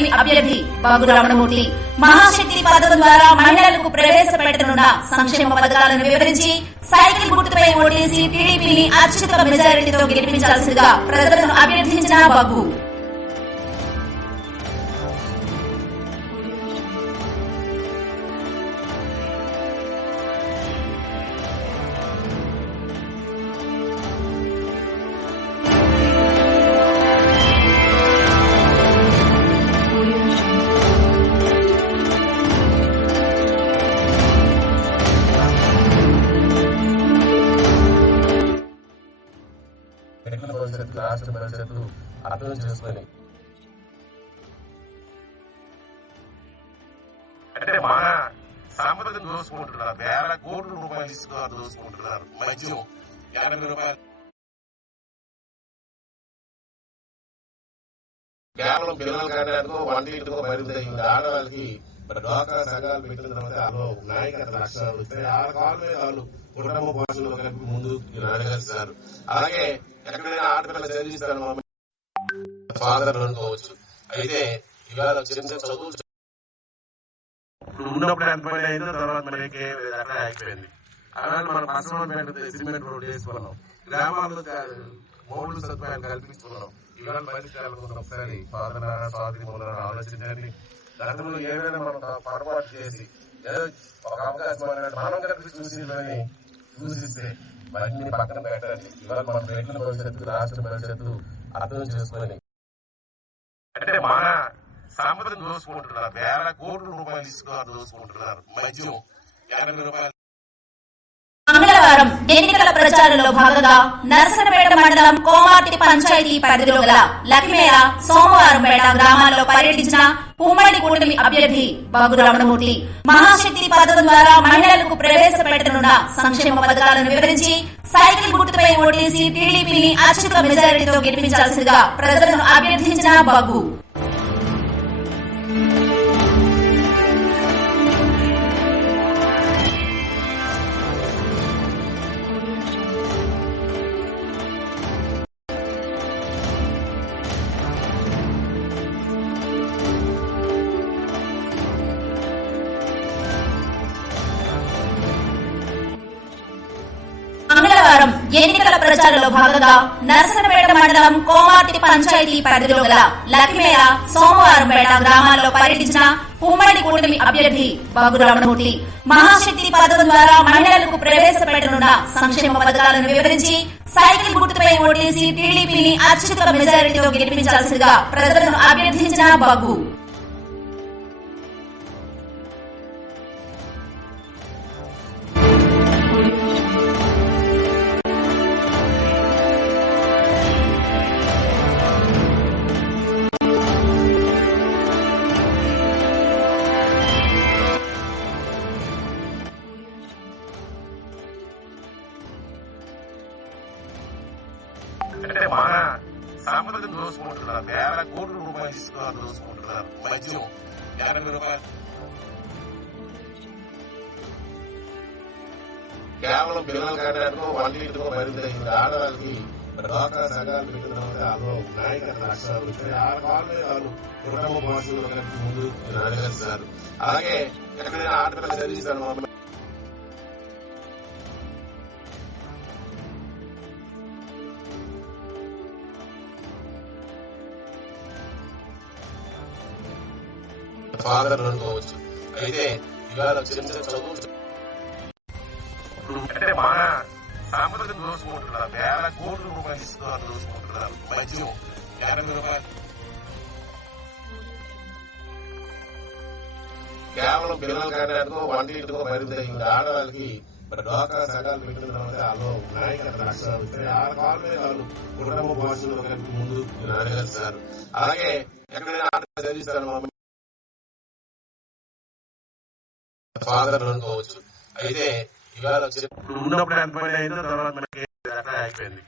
గ్రామాల్లో కూటమి అభ్యర్థి బాబు రమణమూర్తి. మహాశక్తి పథకం ద్వారా మహిళలకు ప్రవేశపెట్టనున్న సంక్షేమ పథకాలను వివరించి సైకిల్ గుర్తుపై ఓటేసి టీడీపీని అత్యుత మెజారిటీతో గెలిపించాల్సిందిగా ప్రజలను అభ్యర్థించిన బాబు. రాష్ట్ర భవిష్యత్తు అర్థం చేసుకొని. అంటే మన సంపదను దోసుకుంటున్నారు. వేల కోట్ల రూపాయలు ఇసుక దోసుకుంటున్నారు. మద్యం ఎనభై రూపాయలు. కేవలం పిల్లలు కట్టడానికో వంటింటికో పరిమితి అయింది. ఆడవాళ్ళకి మరి సంఘాలు పెట్టిన తర్వాత అందులో నాయకత్వ లక్షణాలు వస్తాయి. వాళ్ళ కాళ్ళ మీద వాళ్ళు కుటుంబ పోషణలో కలిపి ముందు నడగలుస్తారు అలాగే ఎక్కడైనా ఆడపిల్ల చదివిస్తారు మా ఫాదర్ అనుకోవచ్చు. అయితే ఇవాళ చిన్న చిన్న చదువులు ఉన్నప్పుడు ఎంత పని అయిందో తర్వాత మనకి అట్లా అయిపోయింది అలాగే మనం పసమపేట సిమెంట్ రోడ్ చేసుకున్నాం గ్రామాల్లో మౌలిక సదుపాయాలు కల్పిస్తున్నాం ఇవాళ పరిష్కారం ఒకసారి ఫాదర్ స్వాధీన మూలాన్ని ఆలోచించండి. గతంలో ఏమైనా మనం పొరపాటు చేసి ఏదో ఒక అవకాశం అనేది మనం కలిపి చూసి చూసిస్తే ఇవన్నీ పక్కన పెట్టాలి ఇవాళ మన రైతుల భవిష్యత్తు రాష్ట్ర భవిష్యత్తు అర్థం చేసుకొని. అంటే మన సంపదను దోసుకుంటున్నారు. వేల కోట్ల రూపాయలు ఇసుక దోసుకుంటున్నారు. మద్యం ఎనభై రూపాయలు. శుక్రవారం ఎన్నికల ప్రచారంలో భాగంగా నరసనపేట మండలం కోమార్తి పంచాయతీ పరిధిలో గల లక్ష్మేర సోమవారంపేట గ్రామాల్లో పర్యటించిన ఉమ్మడి కూటమి అభ్యర్థి బాబు రమణమూర్తి. మహాశక్తి పథకం ద్వారా మహిళలకు ప్రవేశపెట్టనున్న సంక్షేమ పథకాలను వివరించి సైకిల్ గుర్తుపై ఓటేసి టీడీపీని అత్యుత మెజారిటీతో గెలిపించాల్సిందిగా ప్రజలను అభ్యర్థించిన బాబు. ఎన్నికల ప్రచారంలో భాగంగా నరసనపేట మండలం కోమార్తి పంచాయతీ పరిధిలో గల లక్ష్మేర సోమవారంపేట గ్రామాల్లో పర్యటించిన ఉమ్మడి కూటమి అభ్యర్థి బాబు రమణమూర్తి మహాశక్తి పథకం ద్వారా మహిళలకు ప్రవేశపెట్టనున్న సంక్షేమ పథకాలను వివరించి సైకిల్ గుర్తుపై ఓటేసి టీడీపీని అత్యుత మెజారిటీతో గెలిపించాల్సిందిగా ప్రజలను అభ్యర్థించిన బాబు. అంటే సంపదను దోసుకుంటున్నారు. వేల కోట్ల రూపాయలు ఇసుక దోసుకుంటున్నారు. మద్యం. ఎనభై రూపాయలు. కేవలం పిల్లలు కట్టడానికో వంటింటికో పరిమితి అయింది. ఆడవాళ్ళకి డోకా సంఘాలు పెట్టిన వాళ్ళు నాయకత్వ లక్షణాలు వాళ్ళు కుటుంబ ముందు అలాగే ఎక్కడైనా ఆడపిల్ల చదివిస్తాను ఫాదర్ అనుకోవచ్చు. అయితే ఇవాళ చిన్న చిన్న చదువులు అంటే మన సంపదను దోసుకుంటున్నారు వేల కోట్ల రూపాయలు ఇసుక దోసుకుంటున్నారు మద్యం ఎనభై రూపాయలు. కేవలం పిల్లలు కట్టడానికో వంటింటికో పరిమితి ఆడవాళ్ళకి మరి డోకా సంఘాలు పెట్టిన తర్వాత వాళ్ళు నాయకత్వ లక్షణాలు వాళ్ళ కాళ్ళ మీద వాళ్ళు కుటుంబ కలిపి ముందు నడగలుస్తారు అలాగే ఎక్కడైనా ఆడపిల్ల చదివిస్తాను మా ఫాదర్ అనుకోవచ్చు అయితే ఇవాళ ఉన్నప్పుడు ఎంత పని అయిందో తర్వాత మనకి అయిపోయింది.